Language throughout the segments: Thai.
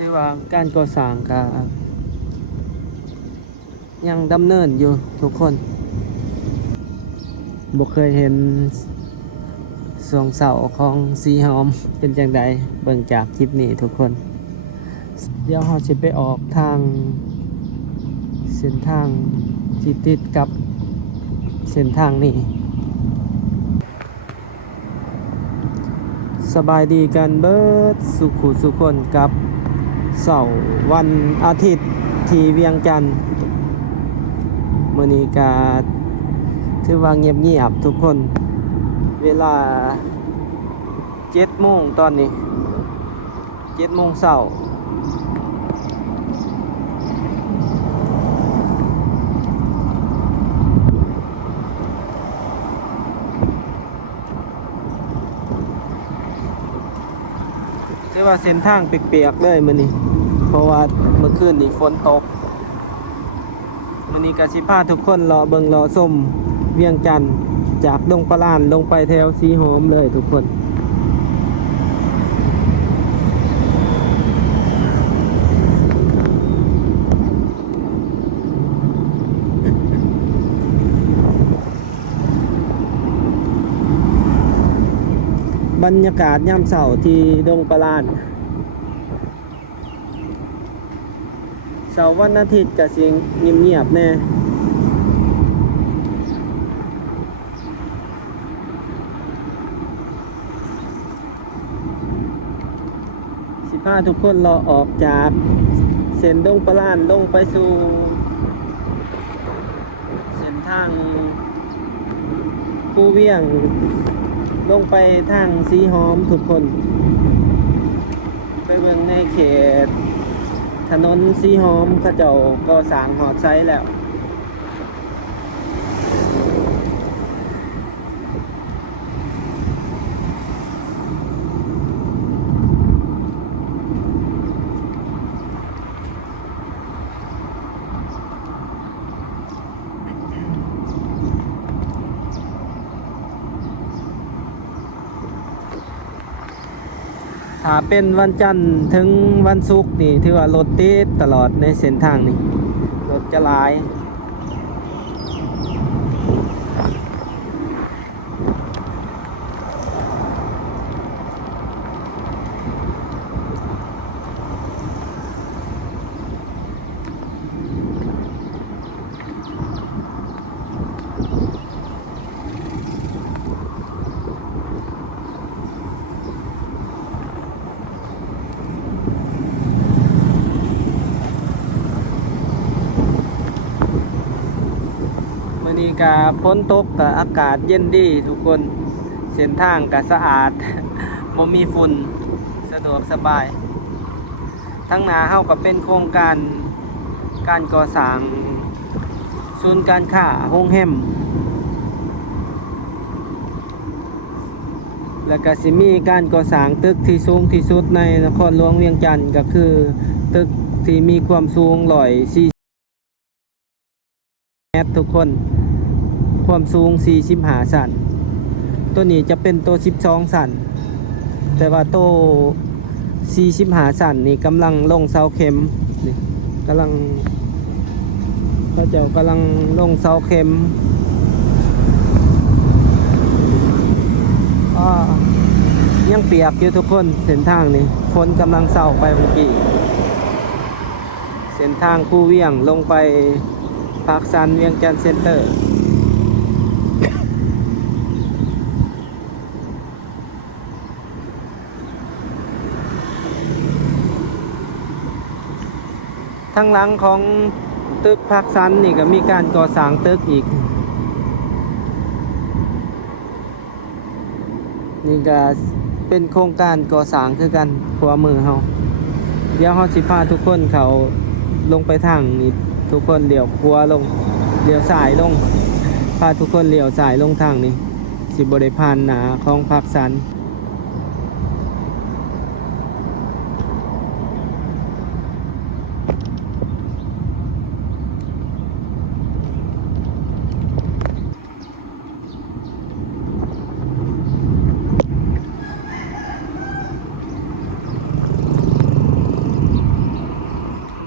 ถือว่าการก่อสร้างก็ยังดำเนินอยู่ทุกคนบ่เคยเห็นสวงเสาของสีหอมเป็นจังใดเบิ่งจากคลิปนี้ทุกคนเดี๋ยวเราสิไปออกทางเส้นทางที่ติดกับเส้นทางนี้สบายดีกันเบิดสุขุสุคนกับเสาร์วันอาทิตย์ที่เวียงจันทน์มื้อนี้ก็ถือว่าเงียบๆทุกคนเวลา7 โมงตอนนี้7 โมงเช้าถือว่าเส้นทางเปียกๆเลยมื้อนี้เพราะว่าเมื่อคืนนี้ฝนตกมื้อนี้ก็สิพาทุกคนรอเบิ่งรอชมเวียงจันทน์จากดงปลานลงไปแถวสีหอมเลยทุกคนบรรยากาศยามเช้าที่ดงปลานเสาร์วันอาทิตย์ก็สิเงียบๆแน่สิพาทุกคนรอออกจากเส้นดงปลานลงไปสู่เส้นทางภูเวียงลงไปทางสีหอมทุกคนไปเบิ่งในเขตถนนสีหอมเขาเจ้าก็สร้างหอดไซส์แล้วถ้าเป็นวันจันทร์ถึงวันศุกร์นี่ถือว่ารถติดตลอดในเส้นทางนี้รถจะหลายนี่ก็ฝนตกก็อากาศเย็นดีทุกคนเส้นทางก็สะอาด บ่มีฝุ่นสะดวกสบายทั้งหน้าเฮาก็เป็นโครงการก่อสร้างศูนย์การค้าโรงแรมแล้วก็สิมีการก่อสร้างตึกที่สูงที่สุดในนครหลวงเวียงจันทน์ก็คือตึกที่มีความสูง140 เมตรทุกคนความสูง45 ชั้นตัวนี้จะเป็นตัว12 ชั้นแต่ว่าตัว45 ชั้นนี่กำลังลงเสาเข็มนี่กำลังเขาเจ้ากำลังลงเสาเข็มยังเปียกอยู่ทุกคนเส้นทางนี้ฝนกำลังเศร้าไปเมื่อกี้เส้นทางคูเวียงลงไปปากสันเวียงจันทน์เซ็นเตอร์ทางหลังของตึกพักสันนี่ก็มีการก่อสร้างตึกอีกนี่ก็เป็นโครงการก่อสร้างคือกันขวามือเฮาเดี๋ยวเฮาสิพาทุกคนเขาลงไปทางนี้ทุกคนเลี้ยวขวาลงเลี้ยวซ้ายลงพาทุกคนเลี้ยวซ้ายลงทางนี้สิบ่ได้ผ่านหน้าของพักสัน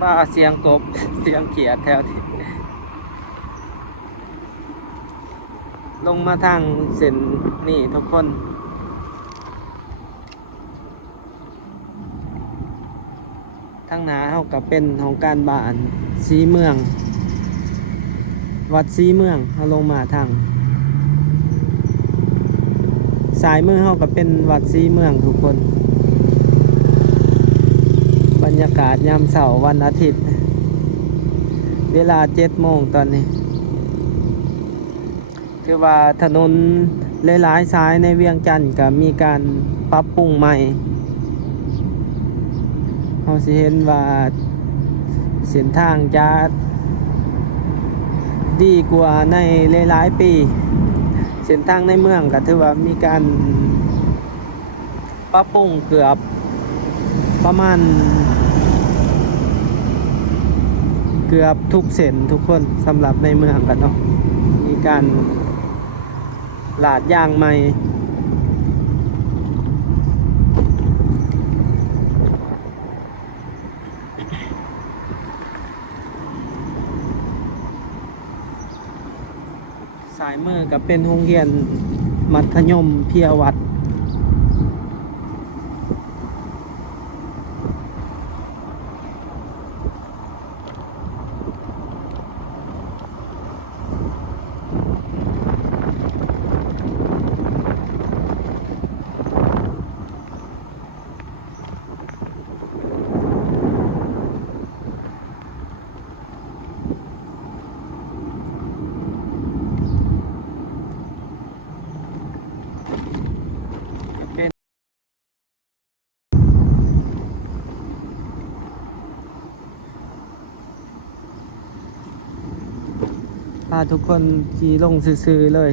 ว่าเสียงกบ เสียงเขียดแถวที่ลงมาทางเส้นนี่ทุกคนทางหน้าเฮากับเป็นของการบ้านสีเมือง วัดสีเมืองเฮาลงมาทางสายมือเฮากับเป็นวัดสีเมืองทุกคนบรรยากาศยามเสาร์วันอาทิตย์เวลา7 โมงตอนนี้คือว่าถนนหลายๆสายในเวียงจันทร์ก็มีการปรับปรุงใหม่เราสิเห็นว่าเส้นทางจะดีกว่าในหลายๆปีเส้นทางในเมืองก็ถือว่ามีการปรับปรุงเกือบประมาณเกือบทุกเส้นทุกคนสำหรับในเมืองกันเนาะมีการลาดยางใหม่สายมือกับเป็นโรงเรียนมัธยมเพียวัดพาทุกคนขี่ลงซื่อๆเลย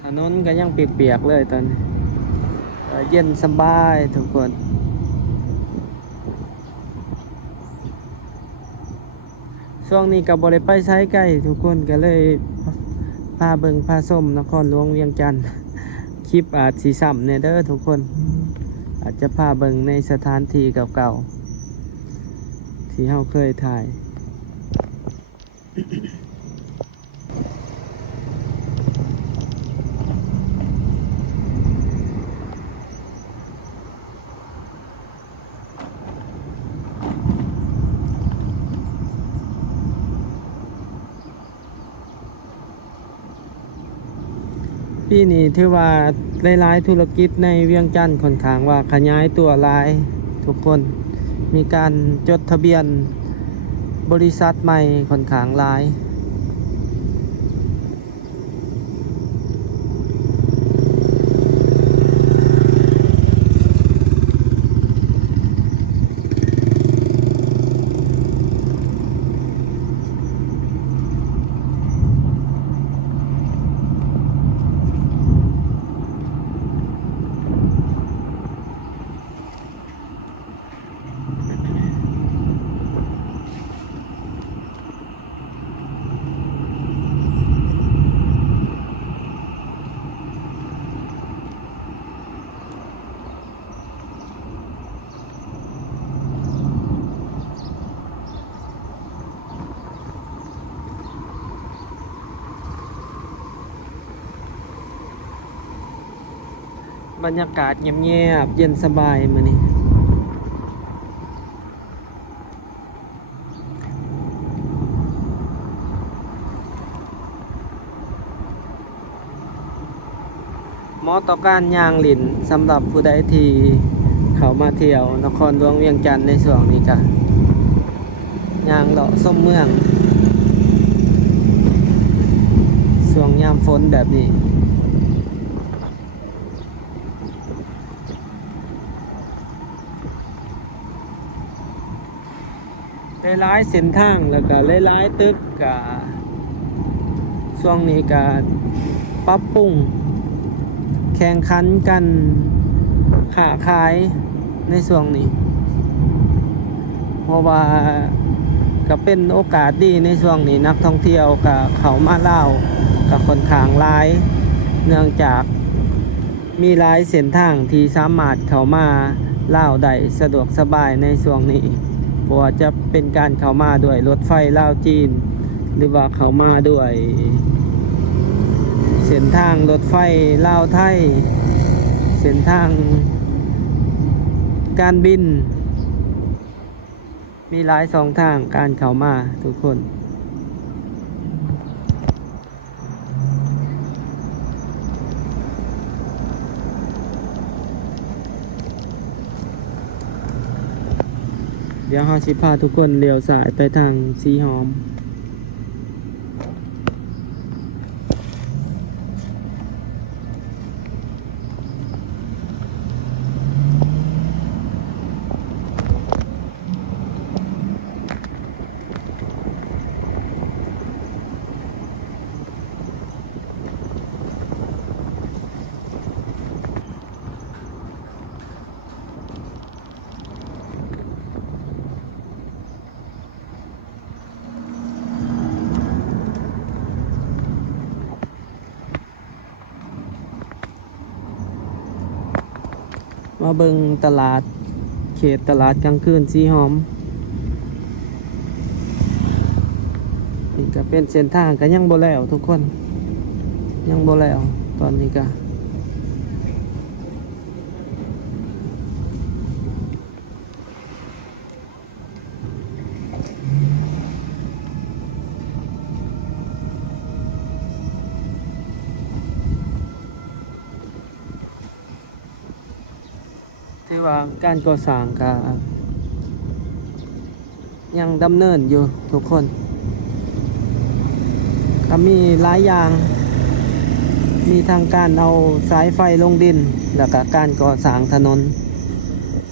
ถนนก็ยังเปียกๆเลยตอนนี้เย็นสบายทุกคนช่วงนี้กับบริไปใช้ใกล้ทุกคนก็เลยพาเบิงพาส้มนครหลวงเวียงจันทร์คลิปอาจสีซ้ำเนี่ยเด้อทุกคนอาจจะพาเบิงในสถานที่เก่าๆที่เราเคยถ่าย ปีนี้ถือว่าหลายๆธุรกิจในเวียงจันทร์ค่อนข้างว่าขยายตัวหลายทุกคนมีการจดทะเบียนบริษัทใหม่ค่อนข้างหลายบรรยากาศเงียบๆเย็นสบายมื้อนี้เหมาะต่อการย่างหลินสำหรับผู้ใดที่เขามาเที่ยวนครหลวงเวียงจันทร์ในช่วงนี้จ้ะย่างเลาะส้มเมืองช่วงยามฝนแบบนี้หลายๆเส้นทางแล้วก็หลายๆตึกก็ช่วงนี้ก็ปรับปรุงแข่งขันกันค้าขาย ในช่วงนี้เพราะว่าก็เป็นโอกาสดีในช่วงนี้นักท่องเที่ยวก็เข้ามาลาวก็ค่อนข้างหลาย เนื่องจากมีหลายเส้นทางที่สามารถเข้ามาลาวได้สะดวกสบายในช่วงนี้บ่ว่าจะเป็นการเข้ามาด้วยรถไฟลาวจีนหรือว่าเข้ามาด้วยเส้นทางรถไฟลาวไทยเส้นทางการบินมีหลายสองทางการเข้ามาทุกคนเดี๋ยวเราสิพาทุกคนเลี้ยวซ้ายไปทางสีหอมมาเบิ่งตลาดเขตตลาดกลางคืนสีหอมนี่ก็เป็นเส้นทางก็ยังบ่แล้วทุกคนยังบ่แล้วตอนนี้ก็ถือว่าการก่อสร้างก็ยังดำเนินอยู่ทุกคนก็มีหลายอย่างมีทางการเอาสายไฟลงดินแล้วก็การก่อสร้างถนน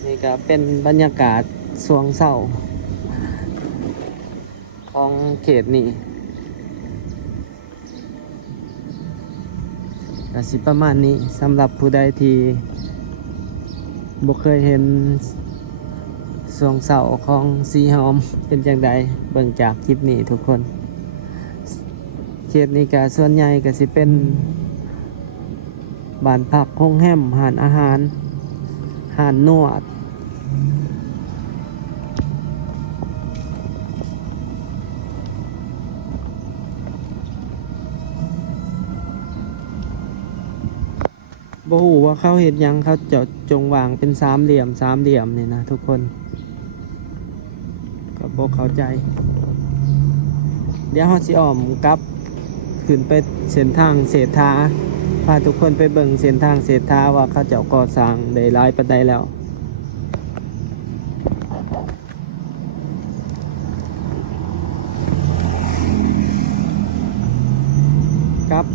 นี่ก็เป็นบรรยากาศช่วงเช้าของเขตนี้ก็สิประมาณนี้สำหรับผู้ใดที่บ่เคยเห็นช่วงเช้าของสีหอมเป็นจังใดเบิ่งจากคลิปนี้ทุกคนเขตนี้ก็ส่วนใหญ่ก็สิเป็นบ้านพักโรงแรมร้านอาหารร้านนวดบ่ฮู้ว่าเขาเฮ็ดหยังเขาเจาะจงวางเป็นสามเหลี่ยมนี่นะทุกคนก็บ่เข้าใจเดี๋ยวเราสิอ้อมกลับขึ้นไปเส้นทางเศรษฐาพาทุกคนไปเบิ่งเส้นทางเศรษฐาว่าเขาเจ้าก่อสร้างได้หลายปานใดแล้วครับ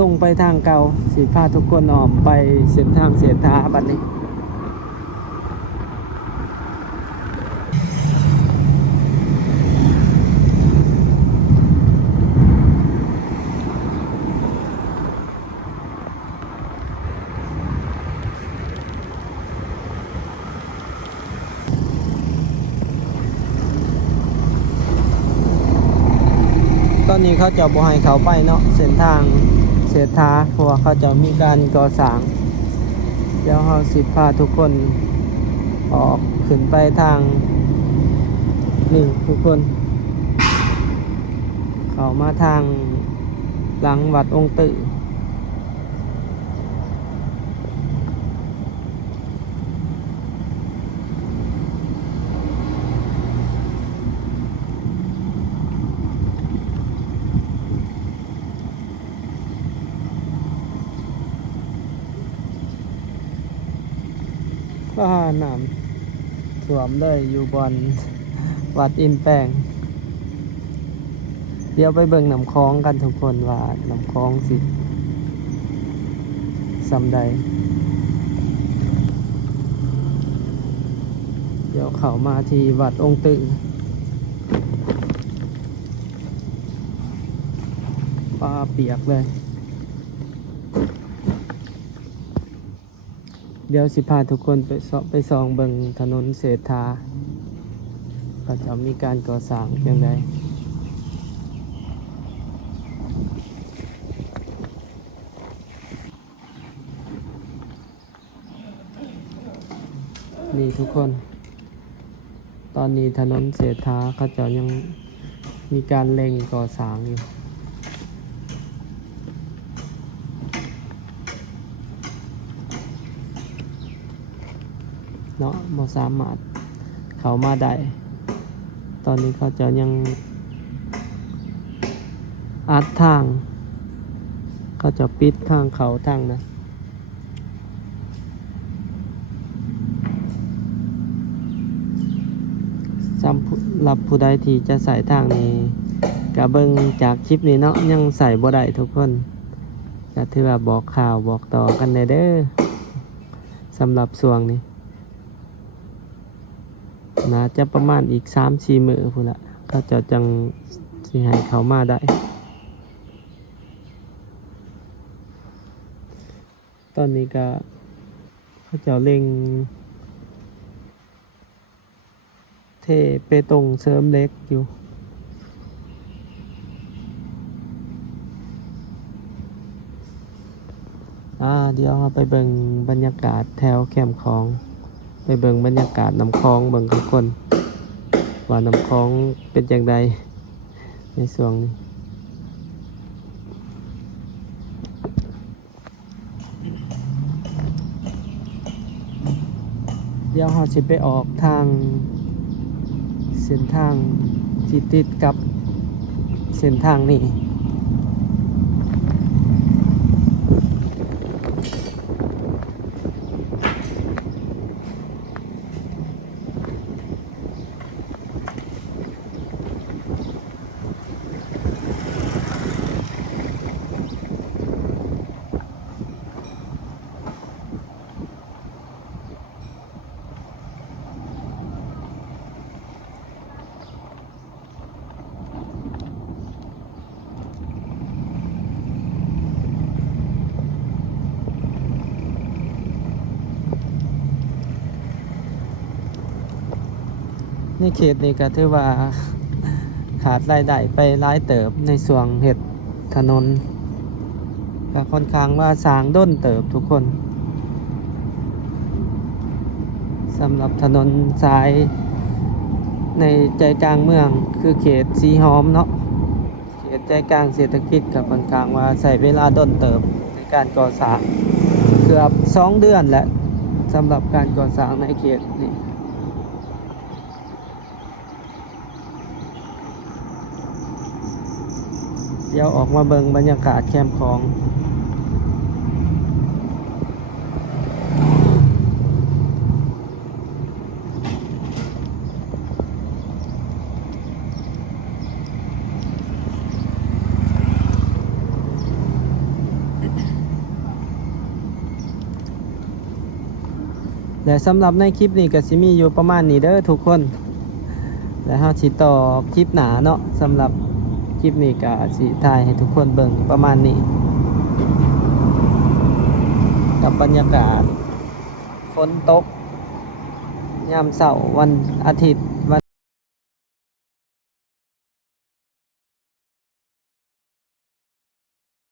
ลงไปทางเก่าสิพาทุกคนอ้อมไปเส้นทางเศรษฐาบัดนี้ตอนนี้เขาจะบ่ให้เขาไปเนาะเส้นทางเศรษฐาเพราะว่าเขาจะมีการก่อสร้างเดี๋ยวเราสิพาทุกคนออกขึ้นไปทางนี่ทุกคนเข้ามาทางหลังวัดองค์ตื่อก็น้ำท่วมเลยอยู่บนวัดอินแปลงเดี๋ยวไปเบิ่งน้ำคลองกันทุกคนว่าน้ำคลองสิสำใดเดี๋ยวเข้ามาที่วัดองค์ตื่อปลาเปียกเลย เดี๋ยวสิพาทุกคนไปส่องเบิ่งถนนเศรษฐาก็จะมีการก่อสร้างอย่างไรนี่ทุกคน ตอนนี้ถนนเศรษฐาเขาจะยังมีการเร่งก่อสร้างอยู่เนาะบ่สามารถเข้ามาได้ตอนนี้เขาจะยังอัดทางเขาจะปิดทางเขาทางนะสำหรับผู้ใดที่จะใส่ทางนี้กะเบิ่งจากคลิปนี้เนาะยังใส่บ่ได้ทุกคนก็ถือว่าบอกข่าวบอกต่อกันได้เด้อสำหรับส่วงนี้น่าจะประมาณอีก 3-4 มื้อพุ่นละเขาจะจังสิให้เขามาได้ตอนนี้ก็เขาจะเร่งเทเปตงเสริมเหล็กอยู่เดี๋ยวเราไปเบิ่งบรรยากาศแถวแคมป์ของไปเบิ่งบรรยากาศน้ำคลองเบิ่งทุกคนว่าน้ำคลองเป็นอย่างไรในช่วงนี้เดี๋ยวเราจะไปออกทางเส้นทางที่ติดกับเส้นทางนี้ในเขตนี้ก็ถือว่าขาดรายได้ไปหลายเติบในส่วนเฮ็ดถนนก็ค่อนข้างว่าสร้างด้นเติบทุกคนสำหรับถนนสายในใจกลางเมืองคือเขตสีหอมเนาะเขตใจกลางเศรษฐกิจก็ค่อนข้างว่าใช้เวลาด้นเติบในการก่อสร้างเกือบ2 เดือนแหละสำหรับการก่อสร้างในเขตนี้เดี๋ยวออกมาเบิ่งบรรยากาศแคมป์ของและสำหรับในคลิปนี้ก็สิมีอยู่ประมาณนี้เด้อทุกคนแล้วเฮาสิต่อคลิปหนาเนาะสำหรับคลิปนี้ก็สิถ่ายให้ทุกคนเบิ่งประมาณนี้กับบรรยากาศฝนตกยามเช้าวันอาทิตย์